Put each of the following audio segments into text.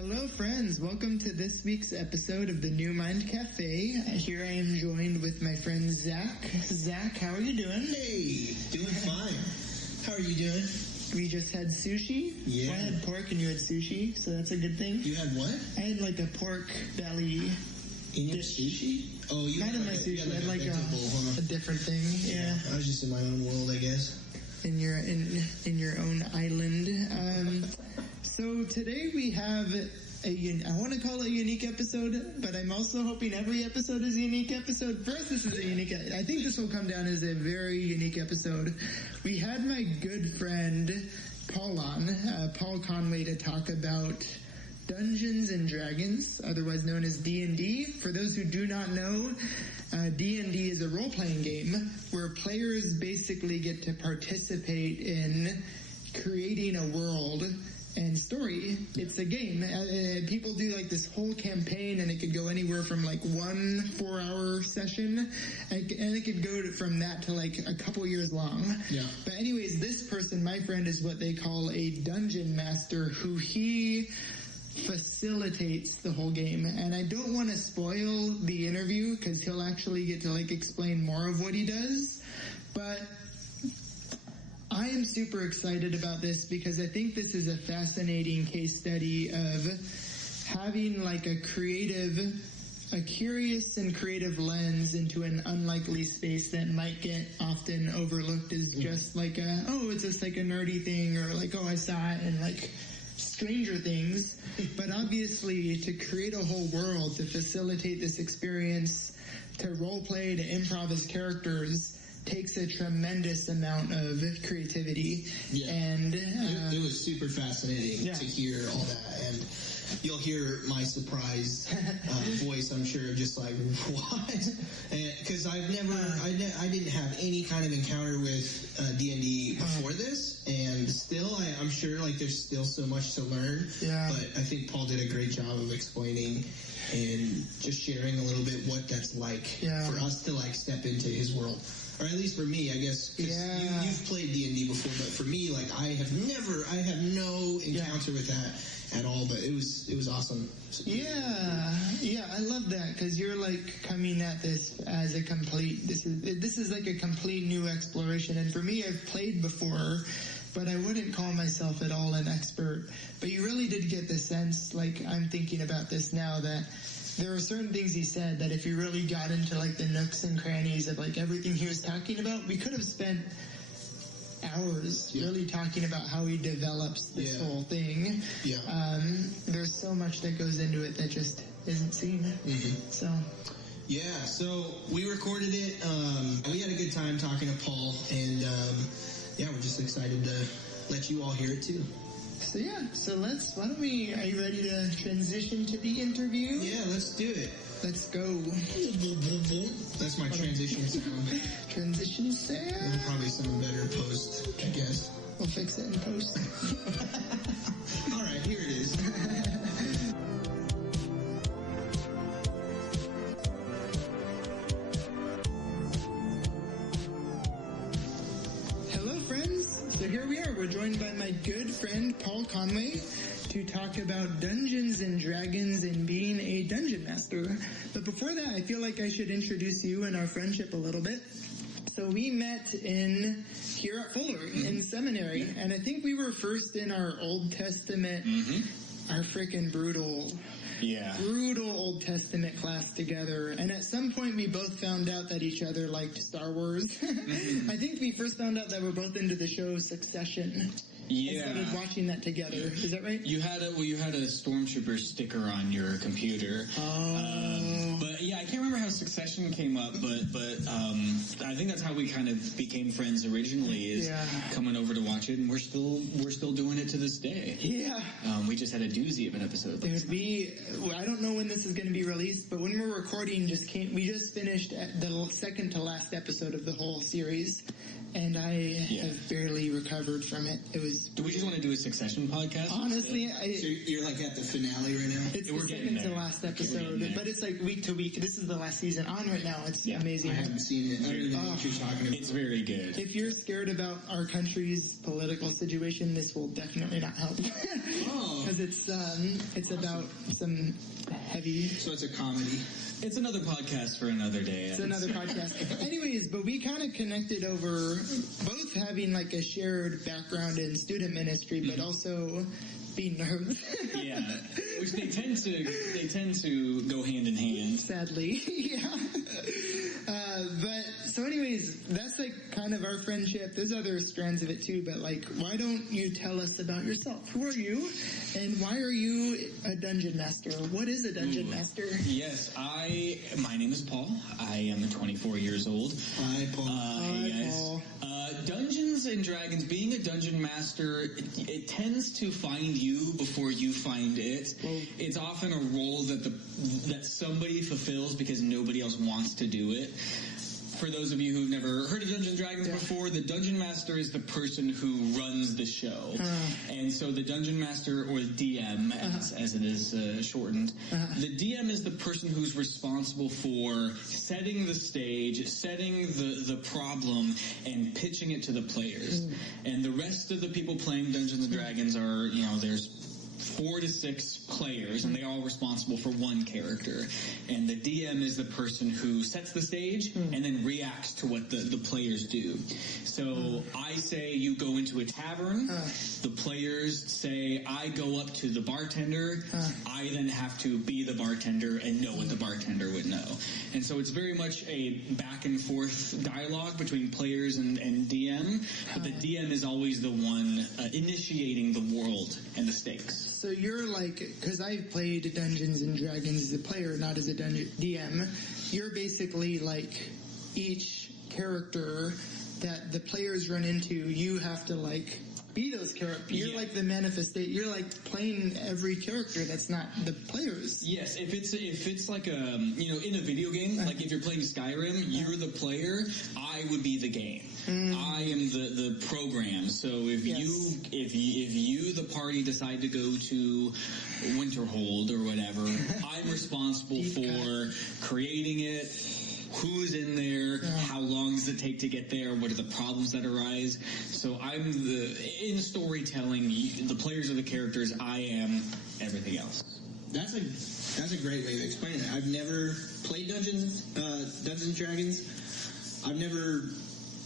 Hello friends, welcome to this week's episode of the New Mind Cafe. Here I am joined with my friend Zach. Zach, how are you doing? Hey, doing fine. How are you doing? We just had sushi. Yeah. I had pork and you had sushi, so that's a good thing. You had what? I had like a pork belly in your sushi? Oh, you had in my sushi. I had like a different thing. Yeah. I was just in my own world, I guess. In your own island. So today we have I want to call it a unique episode, but I'm also hoping every episode is a unique episode. First, this is a unique. I think this will come down as a very unique episode. We had my good friend Paul on, Paul Conway, to talk about Dungeons and Dragons, otherwise known as D&D. For those who do not know, D&D is a role-playing game where players basically get to participate in creating a world and story. It's a game. People do like this whole campaign, and it could go anywhere from like 1 4-hour session, and it could go from that to like a couple years long. Yeah. But anyways, this person, my friend, is what they call a dungeon master, who he facilitates the whole game. And I don't want to spoil the interview because he'll actually get to like explain more of what he does. But I am super excited about this because I think this is a fascinating case study of having like a curious and creative lens into an unlikely space that might get often overlooked as just like it's just like a nerdy thing, or like, I saw it in like Stranger Things. But obviously to create a whole world, to facilitate this experience, to role play, to improv as characters, takes a tremendous amount of creativity. Yeah. And it was super fascinating to hear all that, and you'll hear my surprise voice, I'm sure, just like, what? Because I didn't have any kind of encounter with D&D before this, and still I'm sure like there's still so much to learn. Yeah. But I think Paul did a great job of explaining and just sharing a little bit what that's like for us to like step into his world. Or at least for me, I guess, because you've played D&D before, but for me, like, I have no encounter with that at all, but it was awesome. Yeah, I love that, because you're, like, coming at this as a complete, this is like a complete new exploration, and for me, I've played before, but I wouldn't call myself at all an expert. But you really did get the sense, like, I'm thinking about this now, that there are certain things he said that if you really got into like the nooks and crannies of like everything he was talking about, we could have spent hours really talking about how he develops this whole thing. Yeah. There's so much that goes into it that just isn't seen. Mm-hmm. So we recorded it. We had a good time talking to Paul, and we're just excited to let you all hear it too. So are you ready to transition to the interview? Yeah, let's do it. Let's go. That's my transition sound. Transition sound? It'll probably sound better post, I guess. We'll fix it in post. Alright, here it is. So here we are. We're joined by my good friend Paul Conway to talk about Dungeons and Dragons and being a dungeon master. But before that, I feel like I should introduce you and our friendship a little bit. So we met here at Fuller in seminary, and I think we were first in our Old Testament, our freaking brutal Old Testament class together. And at some point we both found out that each other liked Star Wars. I think we first found out that we're both into the show Succession. Yeah. And started watching that together. Is that right? You had a Stormtrooper sticker on your computer. Oh. But yeah, I can't remember how Succession came up, but I think that's how we kind of became friends originally, is coming over to watch it, and we're still doing it to this day. Yeah. We just had a doozy of an episode. I don't know when this is going to be released, but when we're recording, we just finished the second to last episode of the whole series. and I have barely recovered from it. It was... Do we just want to do a Succession podcast? Honestly, so you're like at the finale right now? It's the second to last episode, but it's like week to week. This is the last season on right now. It's amazing. I haven't seen it. I don't even know what you're talking about. It's very good. If you're scared about our country's political situation, this will definitely not help. Because it's about some heavy... So it's a comedy. It's another podcast for another day. It's another podcast. Anyways, but we kind of connected over both having like a shared background in student ministry, but also being nerds. Yeah, which they tend to go hand in hand. Sadly, yeah. But so anyways, that's like kind of our friendship. There's other strands of it too, but like, why don't you tell us about yourself? Who are you? And why are you a dungeon master? What is a dungeon master? Yes, my name is Paul. I am 24 years old. Hi, Paul. Hey guys. Paul. Dungeons and Dragons, being a dungeon master, it tends to find you before you find it. It's often a role that somebody fulfills because nobody else wants to do it. For those of you who've never heard of Dungeons and Dragons before, the Dungeon Master is the person who runs the show. And so the Dungeon Master, or DM, as it is shortened, the DM is the person who's responsible for setting the stage, setting the problem, and pitching it to the players. And the rest of the people playing Dungeons and Dragons are, there's 4 to 6 players, and they're all responsible for one character. And the DM is the person who sets the stage and then reacts to what the players do. So I say you go into a tavern. The players say I go up to the bartender. I then have to be the bartender and know what the bartender would know. And so it's very much a back and forth dialogue between players and DM. But the DM is always the one initiating the world and the stakes. So you're like, because I've played Dungeons and Dragons as a player, not as a DM, you're basically like each character that the players run into, you have to like be those characters. You're like the manifestation. You're like playing every character that's not the players. Yes, if it's like a in a video game, like if you're playing Skyrim, you're the player. I would be the game. I am the program. So if you the party decide to go to Winterhold or whatever, I'm responsible for creating it. Who's in there? How long does it take to get there? What are the problems that arise? So I'm in storytelling, the players are the characters. I am everything else. That's a great way to explain it. I've never played Dungeons and Dragons. I've never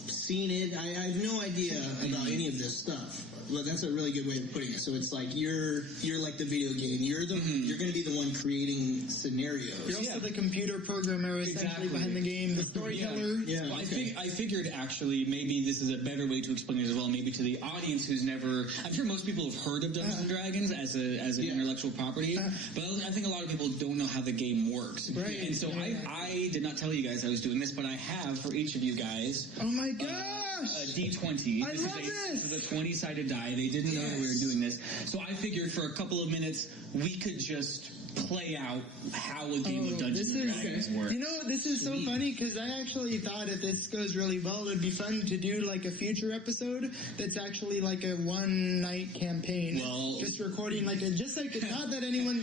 seen it. I have no idea about any of this stuff. Well, that's a really good way of putting it. So it's like you're like the video game. You're going to be the one creating scenarios. You're also the computer programmer, essentially behind the game, the storyteller. Yeah. Well, I figured actually maybe this is a better way to explain it as well. Maybe to the audience who's never. I'm sure most people have heard of Dungeons and Dragons as an intellectual property, but I think a lot of people don't know how the game works. Right. And so I did not tell you guys I was doing this, but I have for each of you guys. Oh my gosh! A D20. This is a 20-sided die. They didn't know we were doing this. So I figured for a couple of minutes, we could just play out how a game of Dungeons and Dragons works. You know, this is so funny because I actually thought if this goes really well, it'd be fun to do like a future episode that's actually like a one-night campaign. Well, just recording like not that anyone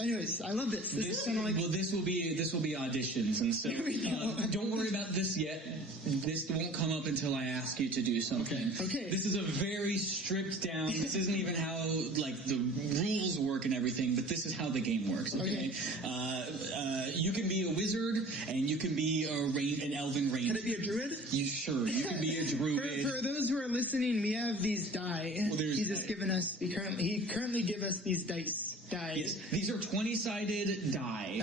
anyways, I love this. This is kind of like... Well, this will be auditions, and so don't worry about this yet. This won't come up until I ask you to do something. Okay. This is a very stripped down. This isn't even how like the rules work and everything, but this is how the game works. Okay. You can be a wizard, and you can be an elven ranger. Can it be a druid? You can be a druid. For those who are listening, we have these die. He's just given us. He currently give us these dice. Yes, these are 20-sided die.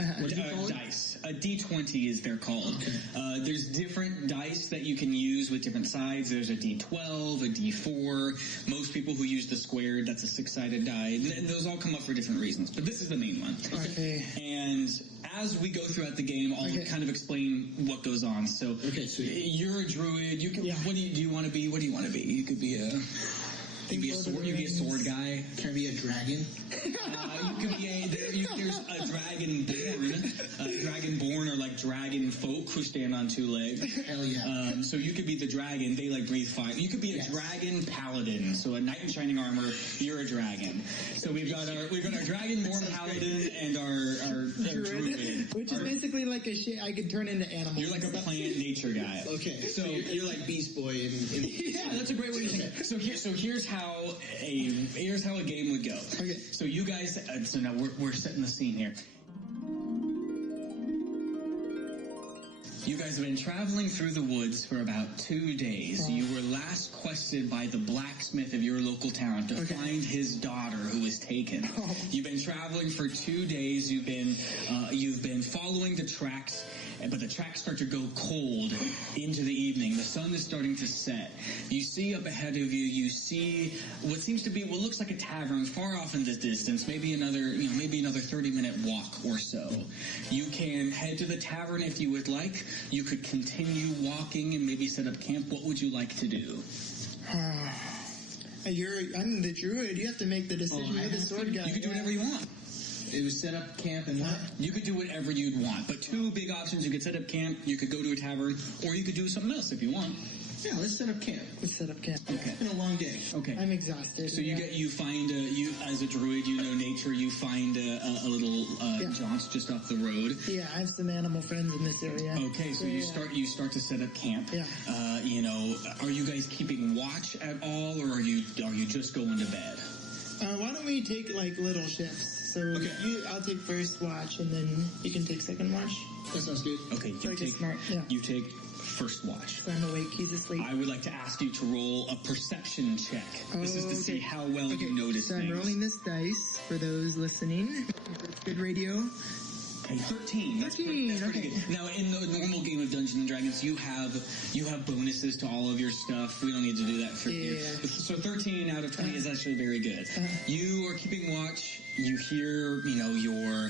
Dice. A D20 is they're called. Okay. There's different dice that you can use with different sides. There's a D12, a D4. Most people who use the squared, that's a 6-sided die. And those all come up for different reasons, but this is the main one. Okay. And as we go throughout the game, I'll kind of explain what goes on. So, you're a druid. You can. Do you want to be? What do you want to be? You could be a. You can be a sword guy. Can I be a dragon? You can be there's a dragonborn or like dragon folk who stand on two legs. Hell yeah. So you could be the dragon. They like breathe fire. You could be a dragon paladin. So a knight in shining armor. You're a dragon. So we've got our dragonborn paladin and our druid. Which is basically like a shit I could turn into animals. You're like a plant nature guy. Okay. So you're like Beast Boy yeah, that's a great way to think. So here's how a game would go. Okay. So you guys, so now we're setting the scene here. You guys have been traveling through the woods for about 2 days. You were last quested by the blacksmith of your local town to find his daughter who was taken. You've been traveling for 2 days. You've been following the tracks, but the tracks start to go cold into the evening. The sun is starting to set. You see up ahead of you, you see what seems to be what looks like a tavern far off in the distance, maybe another 30-minute walk or so. You can head to the tavern if you would like. You could continue walking and maybe set up camp. What would you like to do? I'm the druid. You have to make the decision. You're the sword guy. You can do whatever you want. It was set up camp and what? You could do whatever you'd want, but two big options. You could set up camp, you could go to a tavern, or you could do something else if you want. Yeah, let's set up camp. Let's set up camp. Okay. It's been a long day. Okay. I'm exhausted. So you find as a druid, you know nature. You find a little jaunt just off the road. Yeah, I have some animal friends in this area. Okay, so you start to set up camp. Yeah. Are you guys keeping watch at all, or are you just going to bed? Why don't we take like little shifts? So I'll take first watch, and then you can take second watch. That sounds good. Okay, you take first watch. So I'm awake, he's asleep. I would like to ask you to roll a perception check. This is to see how well you notice things. So I'm rolling this dice for those listening. It's good radio. Okay, 13. That's pretty good. Now, in the normal game of Dungeons and Dragons, you have bonuses to all of your stuff. We don't need to do that for you. So 13 out of 20 is actually very good. You are keeping watch. You hear, your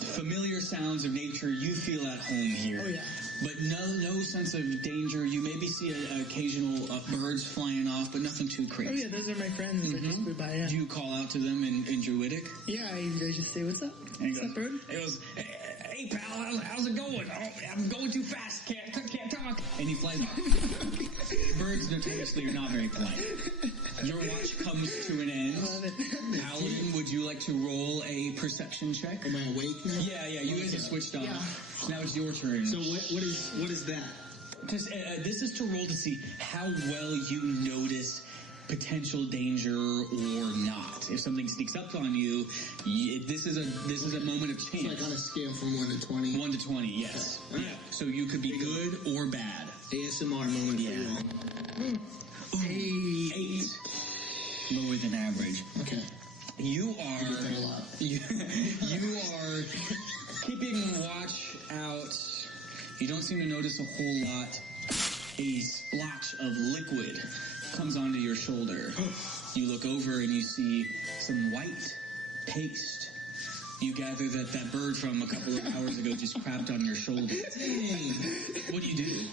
familiar sounds of nature. You feel at home here. Oh, yeah. But no sense of danger. You maybe see occasional birds flying off, but nothing too crazy. Oh, yeah, those are my friends that just flew by, yeah. Do you call out to them in Druidic? Yeah, I just say, what's up? What's up, bird? He goes, hey, pal, how's it going? Oh, I'm going too fast. Can't talk. And he flies off. Birds notoriously are not very polite. Your watch comes to an end. I love it. Paladin, would you like to roll a perception check? Am I awake now? Yeah, you guys have switched off. Yeah. Now it's your turn. So what is that? This is to roll to see how well you notice potential danger or not. If something sneaks up on you, this is a moment of chance. It's like on a scale from 1 to 20. 1 to 20, yes. Okay. Yeah. So you could be good or bad. ASMR moment for you all. 8. Lower than average. Okay. You are keeping watch out. You don't seem to notice a whole lot. A splotch of liquid comes onto your shoulder. You look over and you see some white paste. You gather that bird from a couple of hours ago just crapped on your shoulder. Dang. What do you do?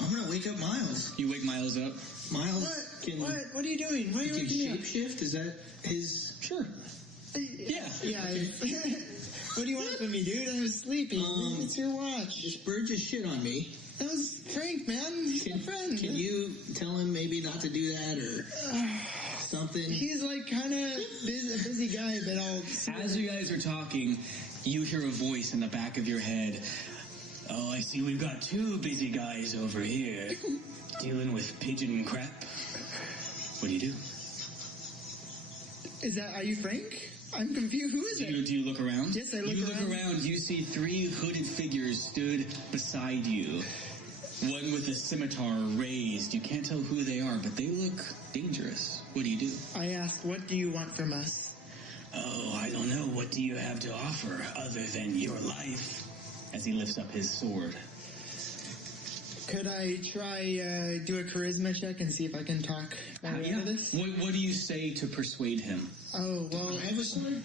I'm gonna wake up Myles. You wake Myles up? Myles can... What are you doing? Why are you waking me up? Shapeshift? Is that his... Sure. Yeah. What do you want from me, dude? I was sleeping. It's your watch. This bird just shit on me. That was Frank, man. He's my friend. Can you tell him maybe not to do that or something? He's like kind of a busy guy, but As you guys are talking, you hear a voice in the back of your head. Oh, I see we've got 2 busy guys over here dealing with pigeon crap. What do you do? Are you Frank? I'm confused. Who is it? Do you look around? Yes, I look around. You look around, you see 3 hooded figures stood beside you. One with a scimitar raised. You can't tell who they are, but they look dangerous. What do you do? I ask, what do you want from us? Oh, I don't know. What do you have to offer other than your life? As he lifts up his sword. Could I try do a charisma check and see if I can talk out of this? What do you say to persuade him? Oh, well... I have a sword?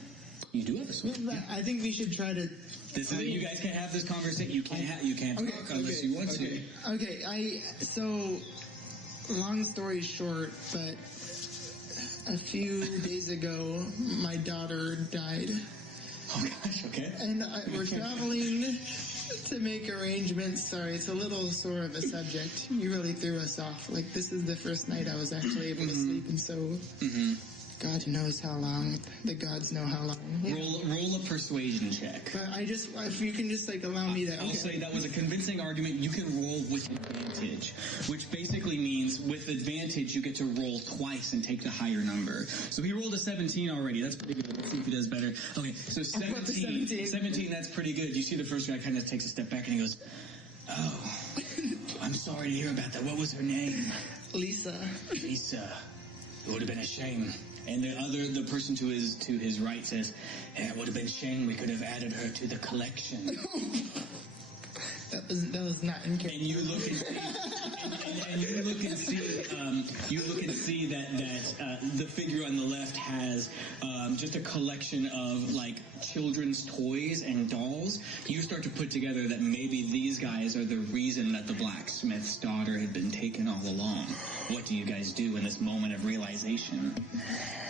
You do have a sword. I think we should try to... You guys can't have this conversation. You can't talk unless you want to. Okay, so long story short, but A few days ago, my daughter died. Oh gosh, okay. And we're traveling to make arrangements. Sorry, it's a little sore of a subject. You really threw us off. Like, this is the first night I was actually able to sleep, and so God knows how long. The gods know how long. Yeah. Roll a persuasion check. But if you can just, like, allow me to... I'll say that was a convincing argument. You can roll with advantage, which basically means with advantage you get to roll twice and take the higher number. So he rolled a 17 already. That's pretty good. Let's see if he does better. Okay, so 17, that's pretty good. You see the first guy kind of takes a step back and he goes, "Oh, I'm sorry to hear about that. What was her name?" Lisa. Lisa. It would have been a shame. And the person to his right says, "It would have been a shame we could have added her to the collection." That was not in character. And you look and see that the figure on the left has just a collection of like children's toys and dolls. You start to put together that maybe these guys are the reason that the blacksmith's daughter had been taken all along. What do you guys do in this moment of realization?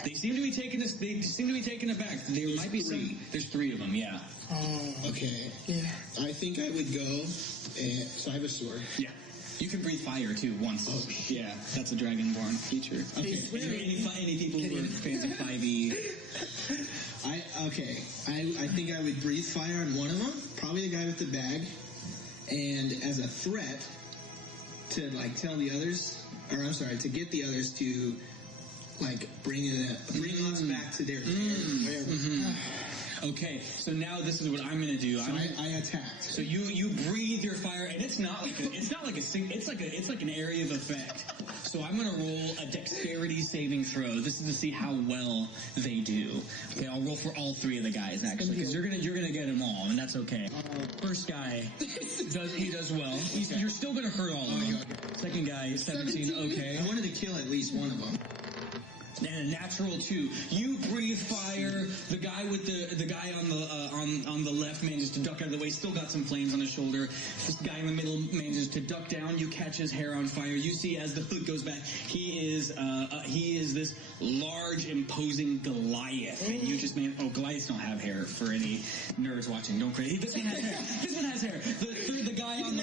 They seem to be taken aback. There might be some. There's 3 of them. Yeah. Oh. Okay. Yeah. I think I would go. So I have a sword. Yeah. You can breathe fire too once. Oh, yeah. That's a dragonborn feature. Okay. Any people who are fans of 5e? I think I would breathe fire on one of them. Probably the guy with the bag. And as a threat to like tell the others, to get the others to like bring us back to their Okay, so now this is what I'm gonna do. So I attacked. So you breathe your fire, and it's like an area of effect. So I'm gonna roll a dexterity saving throw. This is to see how well they do. Okay, I'll roll for all 3 of the guys actually, because you're gonna get them all, and that's okay. First guy does well. You're still gonna hurt all of them. Second guy 17. Okay. I wanted to kill at least one of them. And a natural 2. You breathe fire. The guy on the left manages to duck out of the way. Still got some flames on his shoulder. This guy in the middle manages to duck down. You catch his hair on fire. You see as the hood goes back, he is this large, imposing Goliath. And you just Goliaths don't have hair. For any nerds watching, don't crazy. This one has hair. This one has hair. The guy on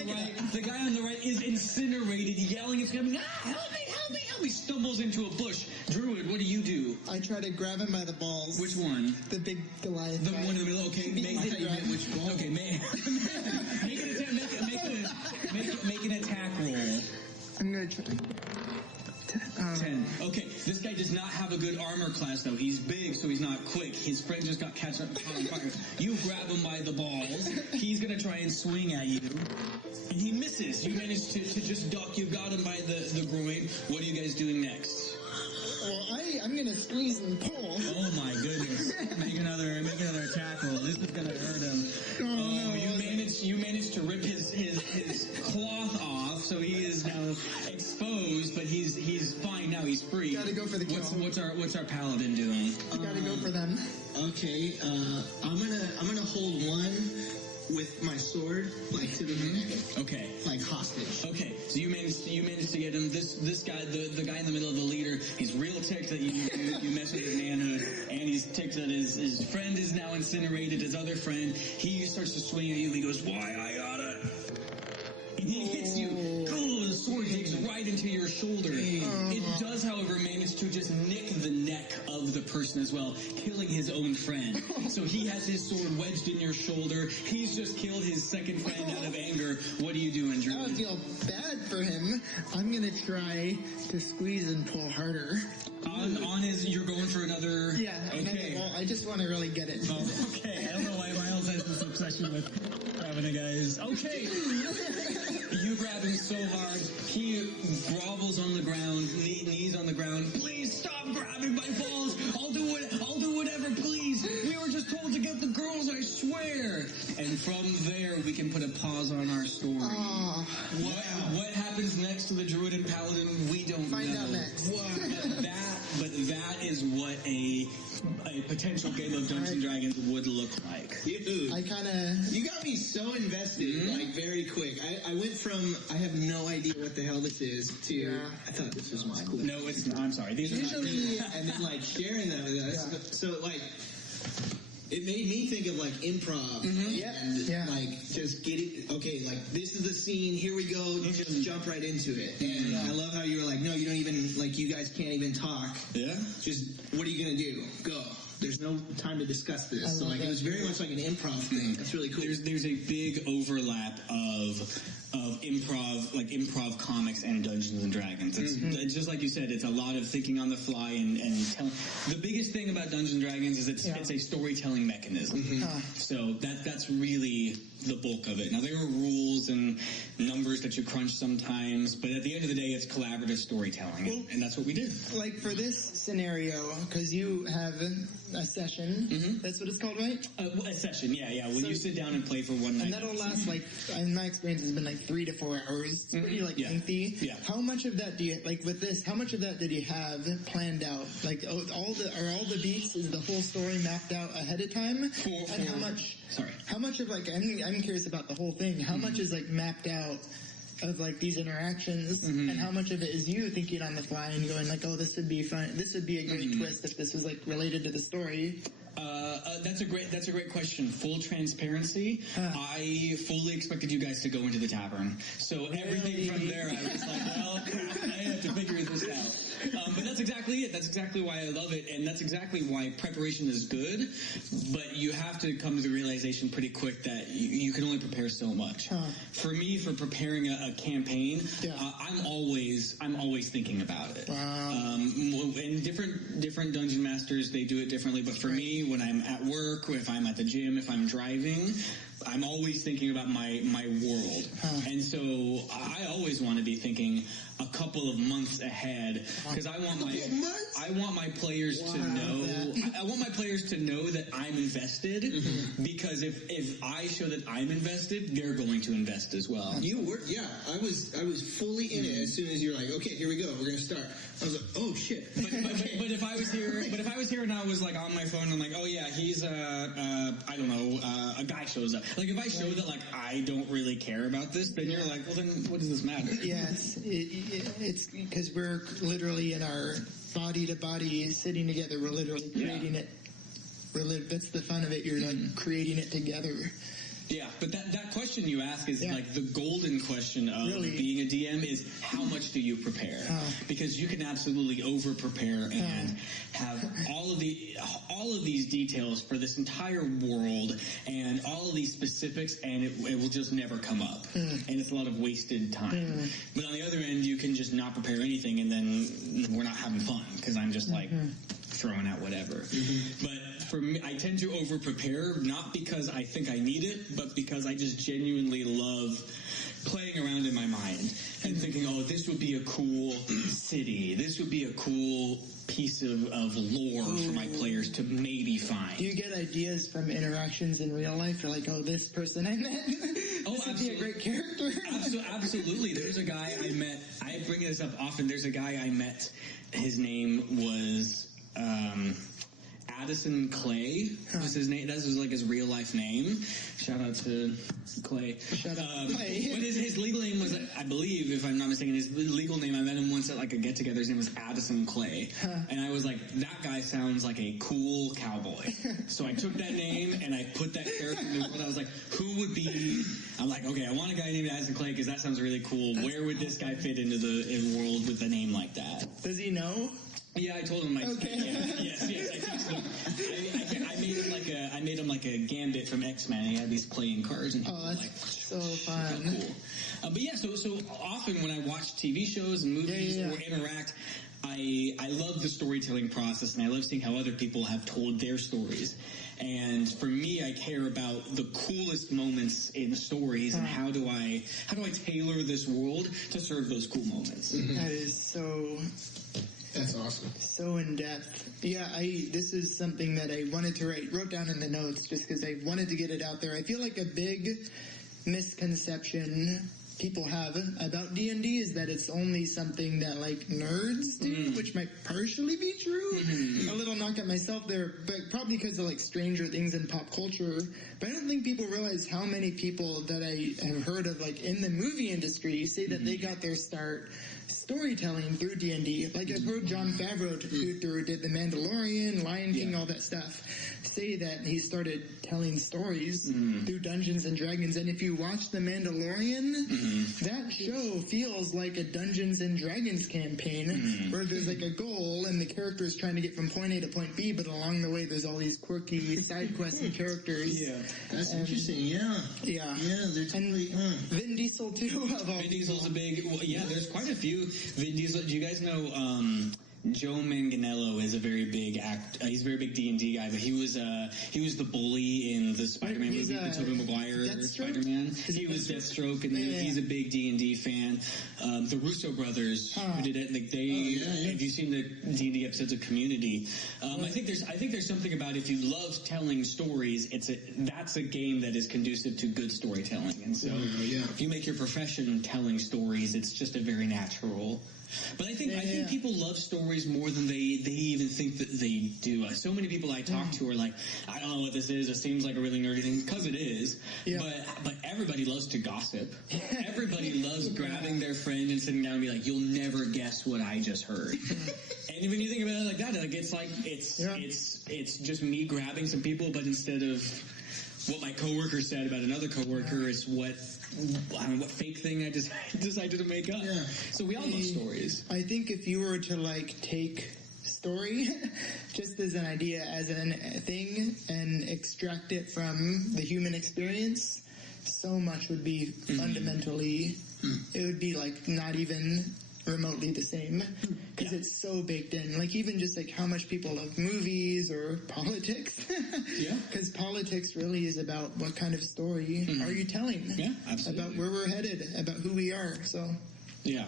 the right is incinerated, yelling and screaming, "Help me! Help me! Help me!" Stumbles into a bush. Druid, what do you do? I try to grab him by the balls. Which one? The big Goliath. The one in the middle. Okay, make an attack roll. I'm gonna try. 10. Okay, this guy does not have a good armor class though. He's big, so he's not quick. His friend just got caught on fire. You grab him by the balls. He's gonna try and swing at you. And he misses. You manage to just duck. You got him by the groin. What are you guys doing next? Well, I'm gonna squeeze and pull. Oh my goodness! Make another attack roll. This is gonna hurt him. No. You managed to rip his cloth off, so he is now exposed. But he's fine now. He's free. Gotta go for the kill. What's our paladin doing? Gotta go for them. Okay, I'm gonna hold one with my sword, like to the neck. Okay. Like hostage. Okay, so you managed to get him. This guy, the guy in the middle of the leader, he's real ticked that you messed with his manhood, and he's ticked that his friend is now incinerated. His other friend, he starts to swing at you. He goes, "Why I gotta?" And he hits you. Oh, the sword digs right into your shoulder. It does, however, manage to just nick the neck of the person as well, killing his own friend. So he has his sword wedged in your shoulder. He's just killed his second friend out of anger. What are you doing, Drew? I would feel bad for him. I'm gonna try to squeeze and pull harder. On his, you're going for another. Yeah. Okay. Well, I just want to really get it. Oh, okay. I don't know why Miles has this obsession with grabbing a guy's. Okay. You grab him so hard, he grovels on the ground, knees on the ground. "Please stop grabbing my balls. I'll do whatever, please. We were just told to get the girls, I swear." And from there, we can put a pause on our story. What happens next to the druid and paladin, we don't know. Find out next. That that is what a potential game of Dungeons and Dragons would look like. Dude, you got me so invested, like, very quick. I went from, I have no idea what the hell this is, to, I thought this was mine. No, it's not. I'm sorry. These usually, and then, like, sharing that with us. Yeah. So, like, it made me think of, like, improv. And, like, just getting, okay, like, this is the scene, here we go, just jump right into it. And I love how you were like, no, you don't even, like, you guys can't even talk. Yeah. Just, what are you going to do? Go. There's no time to discuss this. So, like, it was very much like an improv thing. That's really cool. There's a big overlap of improv comics and Dungeons and Dragons. It's just like you said, it's a lot of thinking on the fly and telling. The biggest thing about Dungeons and Dragons is it's a storytelling mechanism. So that's really the bulk of it. Now, there are rules and numbers that you crunch sometimes, but at the end of the day, it's collaborative storytelling, and that's what we do. Like for this scenario, because you have a session, that's what it's called, right? A session, yeah. When you sit down and play for one night. And that'll last, like, in my experience, has been like 3 to 4 hours. It's pretty, like, lengthy. Yeah. How much of that do you, like, with this, how much of that did you have planned out? Like, are all the beats, is the whole story mapped out ahead of time? How much of, like, I'm curious about the whole thing. How much is, like, mapped out of, like, these interactions, and how much of it is you thinking on the fly and going, like, oh, this would be fun, this would be a great twist if this was, like, related to the story? That's a great question. Full transparency. I fully expected you guys to go into the tavern. So everything from there, I was like, well, I have to figure this out. But that's exactly it. That's exactly why I love it. And that's exactly why preparation is good. But you have to come to the realization pretty quick that you can only prepare so much. For me, for preparing a campaign, I'm always thinking about it. And different dungeon masters, they do it differently. But for me, when I'm at work, if I'm at the gym, if I'm driving, I'm always thinking about my world. And so I always want to be thinking a couple of months ahead, because I want my players to know. I want my players to know that I'm invested, because if I show that I'm invested, they're going to invest as well. You were, I was fully in it as soon as you're like, okay, here we go, we're gonna start. I was like, oh shit. But if I was here and I was like on my phone, I'm like, oh yeah, he's I don't know, a guy shows up. Like, if I show that, like, I don't really care about this, then you're like, well, then what does this matter? Yes, it's because we're literally in our body to body sitting together. We're literally creating it. That's the fun of it. You're like creating it together. Yeah, but that question you ask is like the golden question of being a DM is how much do you prepare? Because you can absolutely over prepare and have all of these details for this entire world and all of these specifics, and it will just never come up. And it's a lot of wasted time. But on the other end, you can just not prepare anything, and then we're not having fun because I'm just like throwing out whatever. But for me, I tend to over-prepare, not because I think I need it, but because I just genuinely love playing around in my mind and thinking, oh, this would be a cool city. This would be a cool piece of lore for my players to maybe find. Do you get ideas from interactions in real life? You're like, oh, this person I met, this would be a great character. Absolutely. There's a guy I met, I bring this up often, there's a guy I met, his name was... Addison Clay was his name. That was like his real life name. Shout out to Clay. Clay. But his legal name was, I believe, if I'm not mistaken, his legal name, I met him once at like a get together. His name was Addison Clay. And I was like, that guy sounds like a cool cowboy. So I took that name and I put that character in the world. I was like, who would be, I'm like, okay, I want a guy named Addison Clay because that sounds really cool. Where would this guy fit into the world with a name like that? Does he know? Yeah, I told him. Yes, I texted him. I made him like a Gambit from X-Men. He had these playing cards, and that's like, so fun. Cool. But yeah, so often when I watch TV shows and movies or interact, I love the storytelling process, and I love seeing how other people have told their stories. And for me, I care about the coolest moments in stories, and how do I tailor this world to serve those cool moments. That is so. That's awesome. So in depth. Yeah, this is something that I wanted to wrote down in the notes just because I wanted to get it out there. I feel like a big misconception people have about D&D is that it's only something that like nerds do, which might partially be true. A little knock at myself there, but probably because of like Stranger Things and pop culture. But I don't think people realize how many people that I have heard of like in the movie industry say that they got their start storytelling through D&D. Like I've heard Jon Favreau, who did The Mandalorian, Lion King, all that stuff, say that he started telling stories through Dungeons and Dragons. And if you watch The Mandalorian, that show feels like a Dungeons and Dragons campaign where there's like a goal and the character is trying to get from point A to point B, but along the way there's all these quirky side quests and characters. Yeah, that's interesting. Yeah, they're totally. Vin Diesel too. Vin Diesel's a big. Well, yeah, there's quite a few. Vin Diesel. Do you guys know? Joe Manganiello is a very big he's a very big D&D guy, but he was the bully in the Spider-Man movie, the Tobey Maguire Spider-Man. He was Deathstroke, and he's a big D&D fan. The Russo brothers who did it, like have you seen the D&D episodes of Community? I think there's something about if you love telling stories, that's a game that is conducive to good storytelling, and so if you make your profession telling stories, it's just a very natural. But I think people love stories more than they even think that they do. So many people I talk to are like, I don't know what this is. It seems like a really nerdy thing, because it is. Yeah. But everybody loves to gossip. Everybody loves grabbing their friend and sitting down and be like, you'll never guess what I just heard. And when you think about it like that, like it's just me grabbing some people, but instead of what my coworker said about another coworker, it's what fake thing I decided to make up. Yeah. So we all love stories. I think if you were to like take story just as an idea, as a thing, and extract it from the human experience, so much would be fundamentally, it would be like not even remotely the same, because it's so baked in. Like even just like how much people love movies or politics. Because politics really is about what kind of story are you telling? Yeah, absolutely. About where we're headed, about who we are. So yeah.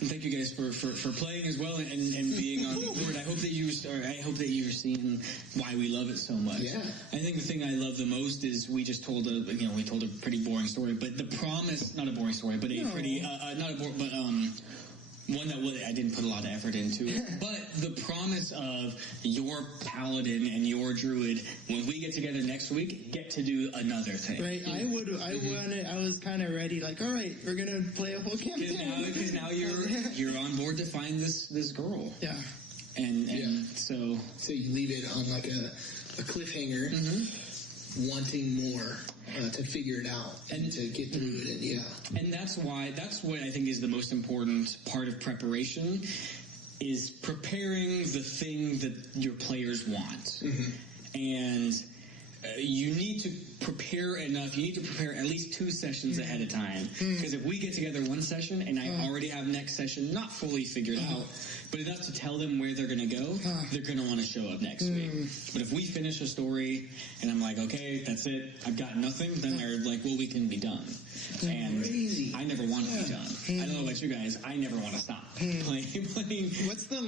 And thank you guys for playing as well and being on the board. I hope that you're seeing why we love it so much. Yeah. I think the thing I love the most is we told a pretty boring story, but the promise, not a boring story, but a pretty one that I didn't put a lot of effort into it. But the promise of your paladin and your druid, when we get together next week, get to do another thing. Right. I was kind of ready, like, all right, we're going to play a whole campaign. Because now you're on board to find this girl. Yeah. And so you leave it on like a cliffhanger, wanting more. To figure it out and to get through it, and that's what I think is the most important part of preparation, is preparing the thing that your players want, and you need to prepare enough. You need to prepare at least 2 sessions ahead of time, because if we get together one session and I already have next session not fully figured out, but enough to tell them where they're going to go, they're going to want to show up next week. But if we finish a story and I'm like, okay, that's it, I've got nothing, then they're like, well, we can be done. And I never want to be done. I don't know about you guys, I never want to stop playing. What's the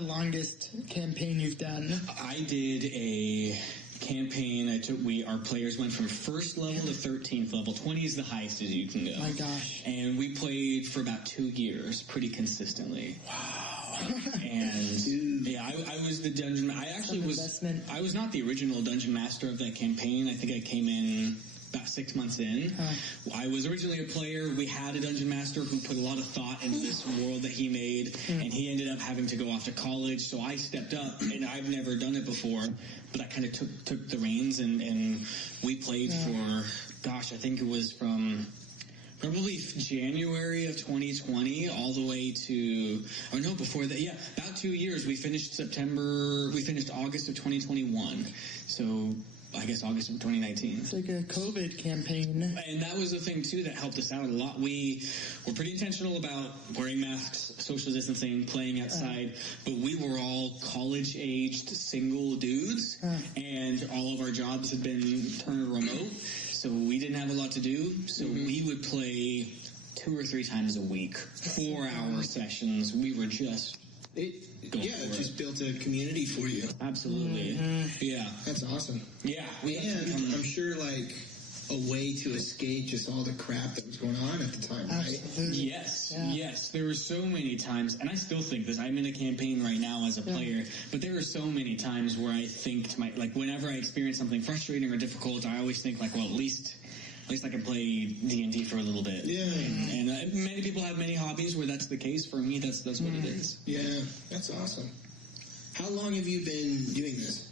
longest campaign you've done? I did a campaign. Our players went from 1st level to 13th level. 20 is the highest as you can go. My gosh. And we played for about 2 years, pretty consistently. Wow. And I was the dungeon. I was not the original dungeon master of that campaign. I think I came in about 6 months in. I was originally a player. We had a dungeon master who put a lot of thought into this world that he made, and he ended up having to go off to college, so I stepped up, and I've never done it before, but I kind of took the reins, and we played for, I think it was from probably January of 2020 all the way to, before that, about 2 years. We finished August of 2021, so I guess August of 2019. It's like a COVID campaign. And that was the thing, too, that helped us out a lot. We were pretty intentional about wearing masks, social distancing, playing outside, but we were all college-aged single dudes, and all of our jobs had been turned remote, so we didn't have a lot to do, so we would play 2 or 3 times a week, 4-hour sessions. We were just... It just built a community for you. Absolutely. Yeah. That's awesome. Yeah. And I'm sure, a way to escape just all the crap that was going on at the time, right? Yes. There were so many times, and I still think this. I'm in a campaign right now as a player, but there are so many times where I think to whenever I experience something frustrating or difficult, I always think well, at least I can play D&D for a little bit. Yeah. And many people have many hobbies where that's the case. For me, that's what it is. Yeah, that's awesome. How long have you been doing this?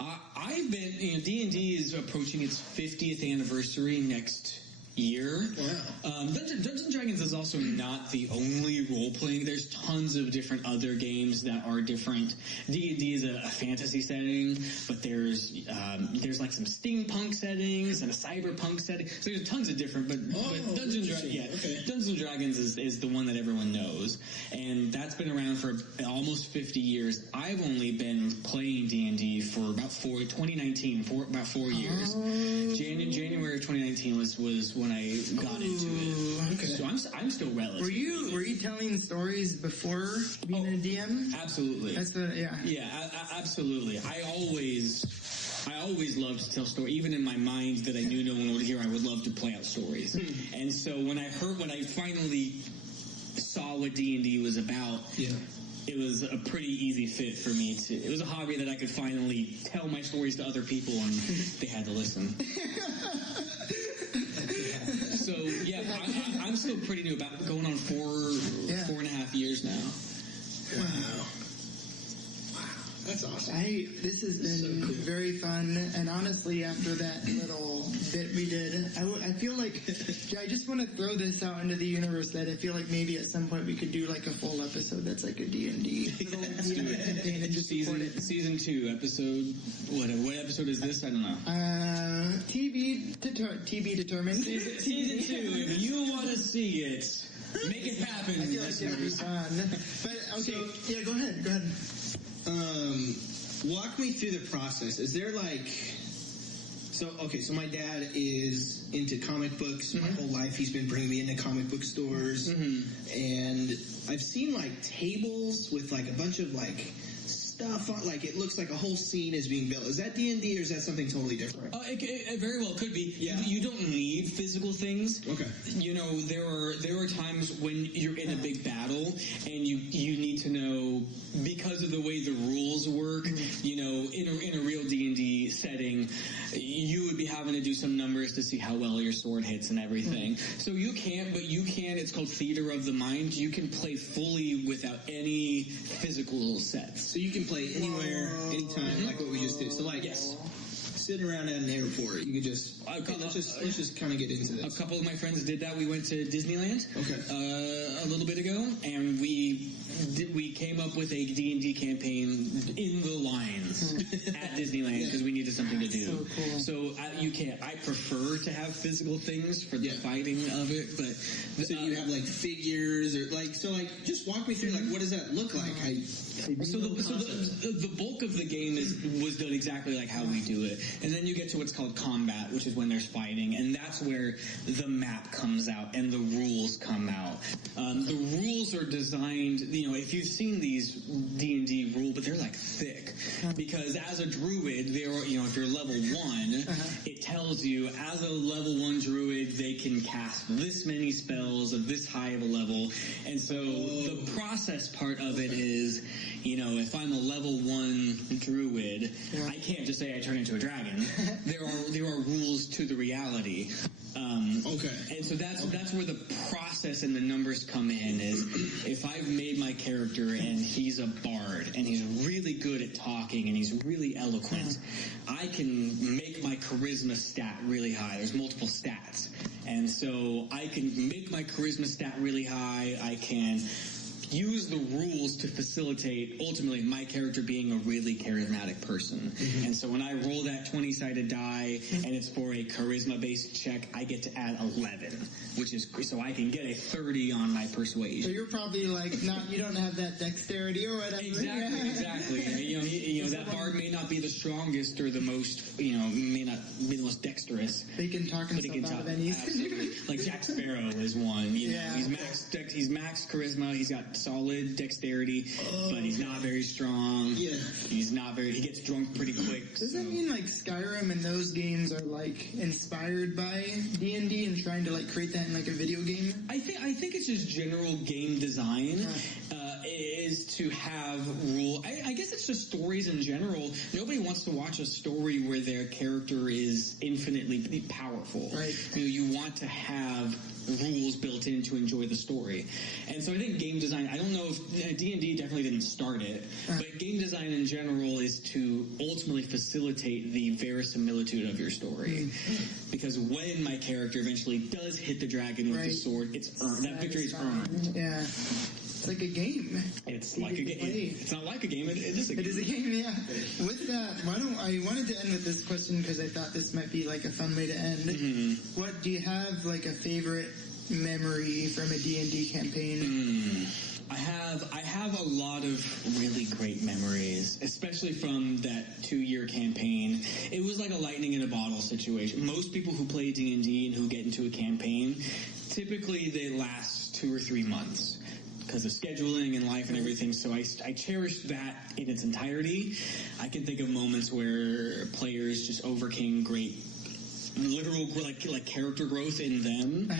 I've been, D&D is approaching its 50th anniversary next year. Wow. Dungeons & Dragons is also not the only role-playing. There's tons of different other games that are different. D&D is a fantasy setting, but there's like some steampunk settings and a cyberpunk setting. So there's tons of different, but Dungeons & Dragons is the one that everyone knows. And that's been around for almost 50 years. I've only been playing D&D for about 2019, for about 4 years. January of 2019 was when I got into it. Okay. So I'm still relatively. Were you telling stories before being a DM? Absolutely. Absolutely. I always loved to tell stories. Even in my mind that I knew no one would hear, I would love to play out stories. And so when I finally saw what D&D was about, it was a pretty easy fit for me it was a hobby that I could finally tell my stories to other people and they had to listen. So I'm still pretty new, about going on 4.5 years now. Wow. That's awesome. This has been very fun, and honestly, after that little bit we did, I feel like I just want to throw this out into the universe that I feel like maybe at some point we could do like a full episode that's like a D&D campaign and just season 2 episode. What episode is this? I don't know. TB determined. Season 2. If you want to see it, make it happen. I feel like it would be fun. But okay, go ahead. Walk me through the process. Is there so my dad is into comic books. My whole life he's been bringing me into comic book stores. And I've seen tables with a bunch of stuff on, it looks like a whole scene is being built. Is that D&D or is that something totally different? It very well could be. Yeah. You don't need physical things. Okay. There are times when you're in a big battle and you need to know, because of the way the rules work, in a real D&D setting, you would be having to do some numbers to see how well your sword hits and everything. So you can, it's called theater of the mind. You can play fully without any physical sets. So you can play anywhere, anytime, like what we just did. So sitting around at an airport, you could just let's just kind of get into this. A couple of my friends did that. We went to Disneyland a little bit ago, and we came up with a D&D campaign in the lines at Disneyland because we needed something to do. So cool. So you can't. I prefer to have physical things for the fighting of it, but so you have figures or just walk me through what does that look like? The bulk of the game was done exactly like how we do it. And then you get to what's called combat, which is when there's fighting, and that's where the map comes out and the rules come out. The rules are designed, if you've seen these D&D rules, but they're thick. Because as a druid, if you're level 1, it tells you, as a level 1 druid, they can cast this many spells of this high of a level. And so the process part of it is, if I'm a level 1 druid, I can't just say I turn into a dragon. There are rules to the reality. And so that's where the process and the numbers come in. Is if I've made my character and he's a bard and he's really good at talking and he's really eloquent, I can make my charisma stat really high. There's multiple stats, and so I can make my charisma stat really high. I can use the rules to facilitate, ultimately, my character being a really charismatic person. And so when I roll that 20-sided die, and it's for a charisma-based check, I get to add 11, which is, so I can get a 30 on my persuasion. So you're probably you don't have that dexterity or whatever. Exactly. That bard may not be the strongest or the most, may not be the most dexterous. They can talk himself out of any. Absolutely. Like Jack Sparrow is one. He's max charisma. He's got solid dexterity, but he's not very strong. Yeah. He's not very. He gets drunk pretty quick. Does that mean like Skyrim and those games are like inspired by D&D and trying to like create that in like a video game? I think it's just general game design. Is to have rule. I guess it's just stories in general. Nobody wants to watch a story where their character is infinitely powerful. Right. You want to have rules built in to enjoy the story. And so I think game design, I don't know if D&D definitely didn't start it, but game design in general is to ultimately facilitate the verisimilitude of your story. Because when my character eventually does hit the dragon with the sword, it's earned. That victory is earned. Yeah. It's like a game. It's like a game. It's not like a game. It is a game. It is a game, yeah. With that, I wanted to end with this question because I thought this might be like a fun way to end. Mm-hmm. What do you have like a favorite memory from a D&D campaign? I have a lot of really great memories, especially from that 2-year campaign. It was like a lightning in a bottle situation. Most people who play D&D and who get into a campaign, typically they last 2 or 3 months. Because of scheduling and life and everything, so I cherish that in its entirety. I can think of moments where players just overcame great literal like character growth in them.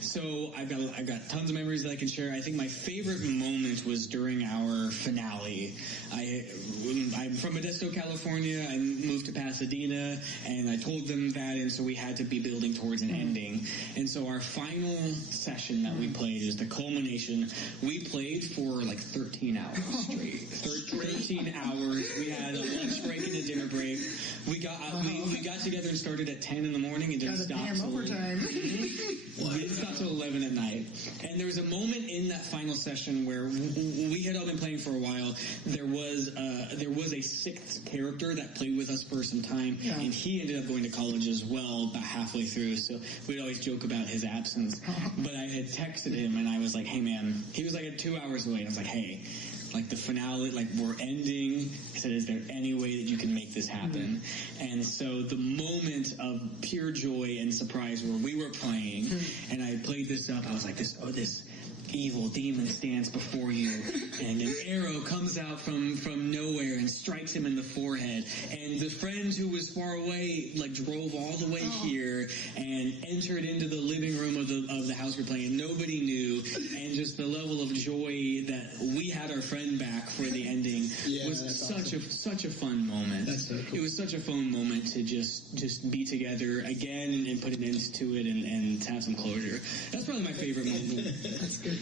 So I've got tons of memories that I can share. I think my favorite moment was during our finale. I'm from Modesto, California. I moved to Pasadena, and I told them that, and so we had to be building towards an ending. And so our final session that we played is the culmination. We played for like 13 hours straight. 13 hours. We had a lunch break and a dinner break. We got together and started at 10 in the morning and didn't stop till overtime. We didn't stop till 11 at night. And there was a moment in that final session where we had all been playing for a while. There was a 6th character that played with us for some time, and he ended up going to college as well about halfway through. So we'd always joke about his absence. But I had texted him, and I was like, "Hey, man," he was like 2 hours away. And I was like, "Hey, like the finale, like we're ending." I said, "Is there any way that you can make this happen?" And so the moment of pure joy and surprise where we were playing, and I played this up, I was like, this evil demon stands before you, and an arrow comes out from nowhere and strikes him in the forehead. And the friend who was far away like drove all the way here and entered into the living room of the house we're playing. Nobody knew, and just the level of joy that we had our friend back for the ending was such a fun moment. That's so cool. It was such a fun moment to just be together again and put an end to it and have some closure. That's probably my favorite moment. That's good.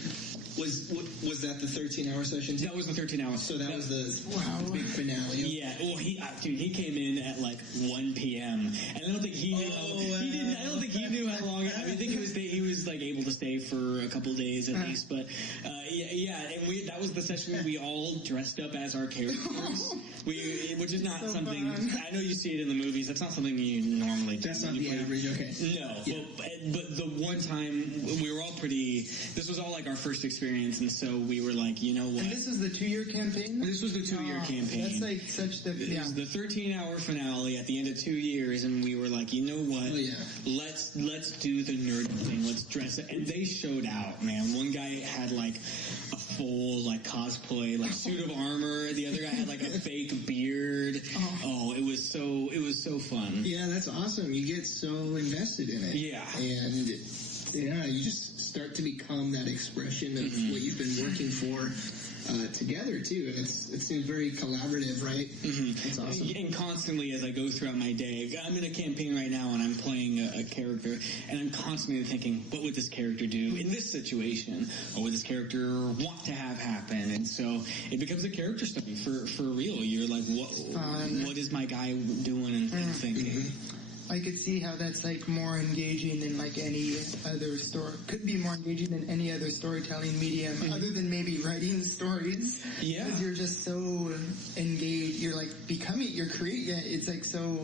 Was that the 13-hour session too? That was the 13 hours. So that was the big finale. Yeah. Well, he came in at like 1 p.m. and I don't think he knew. I don't think he knew how long. I mean, I think he was like able to stay for a couple days at least. But and that was the session where we all dressed up as our characters. Which is not so something fun. I know you see it in the movies. That's not something you normally do. That's not the average. Okay. No. Yeah. But the one time we were all pretty. This was all like our first experience, and so we were like, you know what? And this is the 2-year campaign? This was the 2-year campaign. That's like such the... It was the 13-hour finale at the end of 2 years, and we were like, you know what? Let's do the nerd thing. Let's dress it. And they showed out, man. One guy had like a full like cosplay, like suit of armor. The other guy had like a fake beard. Oh, it was so fun. Yeah, that's awesome. You get so invested in it. Yeah. And you just start to become that expression of what you've been working for together too, and it seems very collaborative, right? It's awesome. And constantly, as I go throughout my day, I'm in a campaign right now, and I'm playing a character, and I'm constantly thinking, what would this character do in this situation? What would this character want to have happen? And so it becomes a character study for real. You're like, what is my guy doing and thinking? I could see how that's like more engaging than like any other story. Could be more engaging than any other storytelling medium, other than maybe writing stories. Yeah, because you're just so engaged. You're like you're creating. It's like so.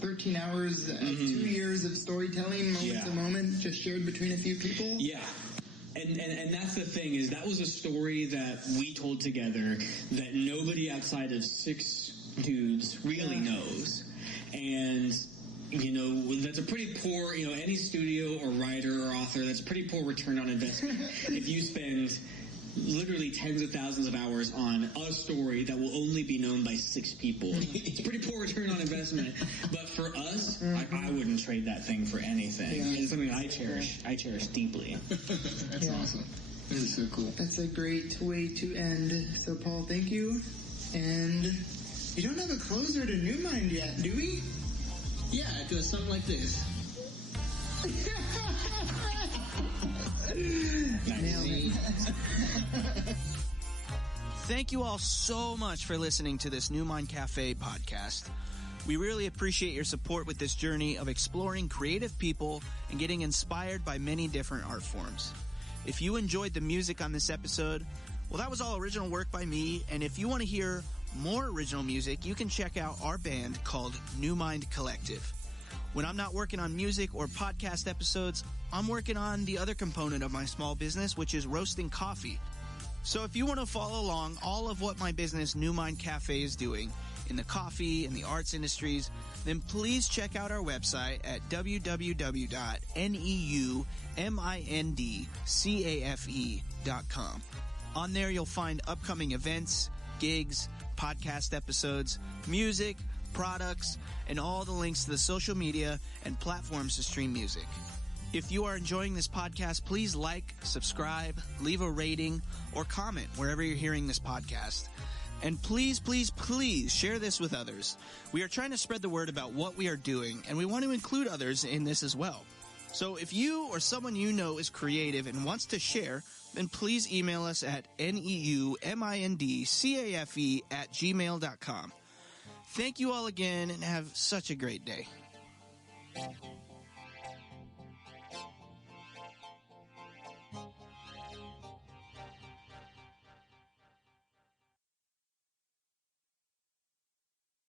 13 hours, 2 years of storytelling, moment to moment, just shared between a few people. Yeah. And that's the thing, is that was a story that we told together that nobody outside of 6 dudes really knows. And that's a pretty poor, any studio or writer or author, that's a pretty poor return on investment. If you spend literally tens of thousands of hours on a story that will only be known by 6 people. It's a pretty poor return on investment. But for us, I wouldn't trade that thing for anything. Yeah. It's something I cherish. I cherish deeply. That's awesome. That is so cool. That's a great way to end. So, Paul, thank you. And we don't have a closer to New Mind yet, do we? Yeah, it goes something like this. Thank you all so much for listening to this New Mind Cafe podcast. We really appreciate your support with this journey of exploring creative people and getting inspired by many different art forms. If you enjoyed the music on this episode, well, that was all original work by me, and if you want to hear more original music, you can check out our band called New Mind Collective. When I'm not working on music or podcast episodes, I'm working on the other component of my small business, which is roasting coffee. So if you want to follow along all of what my business New Mind Cafe is doing in the coffee and the arts industries, then please check out our website at www.neumindcafe.com. On there you'll find upcoming events, gigs, podcast episodes, music, products, and all the links to the social media and platforms to stream music. If you are enjoying this podcast, please like, subscribe, leave a rating, or comment wherever you're hearing this podcast. And please, please, please share this with others. We are trying to spread the word about what we are doing, and we want to include others in this as well. So if you or someone you know is creative and wants to share, then please email us at neumindcafe@gmail.com. Thank you all again, and have such a great day.